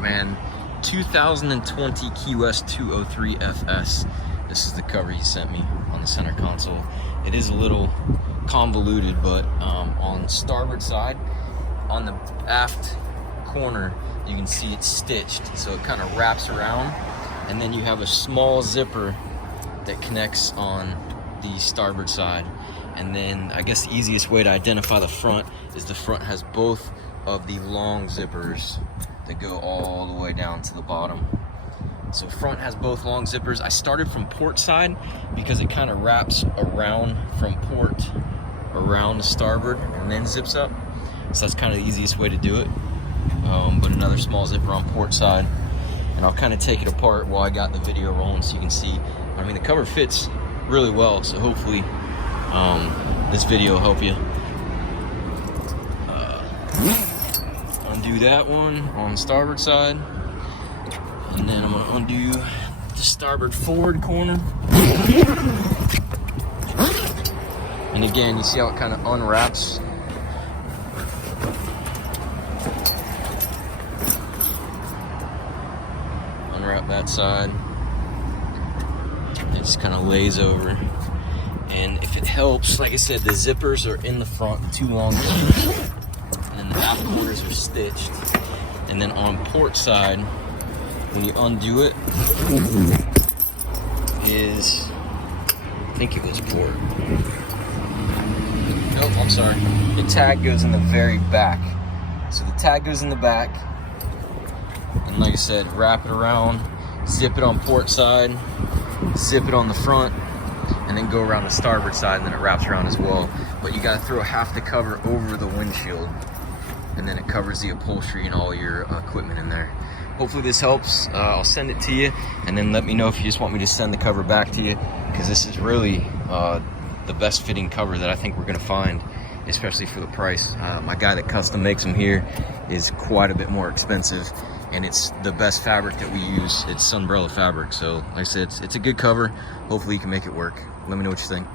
right, man. 2020 Key West 203 FS. This is the cover he sent me on the center console. It is a little convoluted, but on starboard side, on the aft corner, you can see it's stitched, so it kind of wraps around, and then you have a small zipper that connects on the starboard side. And then I guess the easiest way to identify the front is the front has both of the long zippers that go all the way down to the bottom. So front has both long zippers. I started from port side because it kind of wraps around from port around to starboard and then zips up. So that's kind of the easiest way to do it. But another small zipper on port side. And I'll kind of take it apart while I got the video rolling so you can see. I mean, the cover fits really well, so hopefully this video will help you. Undo that one on starboard side, and then I'm going to undo the starboard forward corner. And again, you see how it kind of unwraps. Unwrap that side. It just kind of lays over. And if it helps, like I said, the zippers are in the front, two long zippers. And then the aft corners are stitched. And then on port side, when you undo it, is, I think it was port. Nope, I'm sorry. The tag goes in the very back. So the tag goes in the back. And like I said, wrap it around, zip it on port side, zip it on the front, and then go around the starboard side, and then it wraps around as well. But you gotta throw half the cover over the windshield, and then it covers the upholstery and all your equipment in there. Hopefully this helps. I'll send it to you, and then let me know if you just want me to send the cover back to you, because this is really the best fitting cover that I think we're gonna find, especially for the price. My guy that custom makes them here is quite a bit more expensive, and it's the best fabric that we use. It's Sunbrella fabric. So like I said, it's a good cover. Hopefully you can make it work. Let me know what you think.